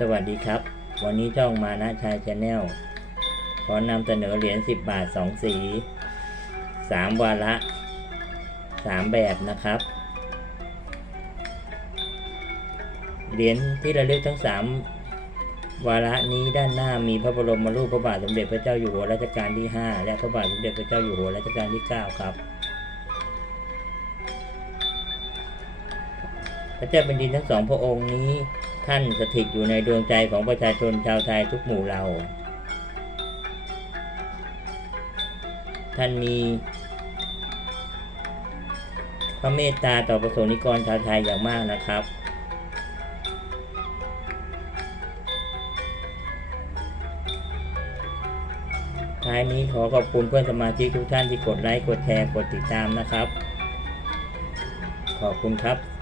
สวัสดีครับ วันนี้ช่องมานะชายชาแนลขอนำเสนอเหรียญ 10 บาท 2 สี 3 วาระ 3 แบบนะครับ เหรียญที่ระลึกทั้ง 3 วาระนี้ด้านหน้ามีพระบรมรูปพระบาทสมเด็จพระเจ้าอยู่หัวรัชกาลที่ 5 และพระบาทสมเด็จพระเจ้าอยู่หัวรัชกาลที่ 9 ครับพระเจ้าเป็นดินทั้งสองพระองค์นี้ ท่านสถิตอยู่ในดวงใจของประชาชนชาวไทยทุกหมู่เหล่า ท่านมีพระเมตตาต่อประสงค์นิกรชาวไทยอย่างมากนะครับ ท้ายนี้ขอขอบคุณเพื่อนสมาชิกทุกท่านที่กดไลค์ กดแชร์ กดติดตามนะครับ ขอบคุณครับ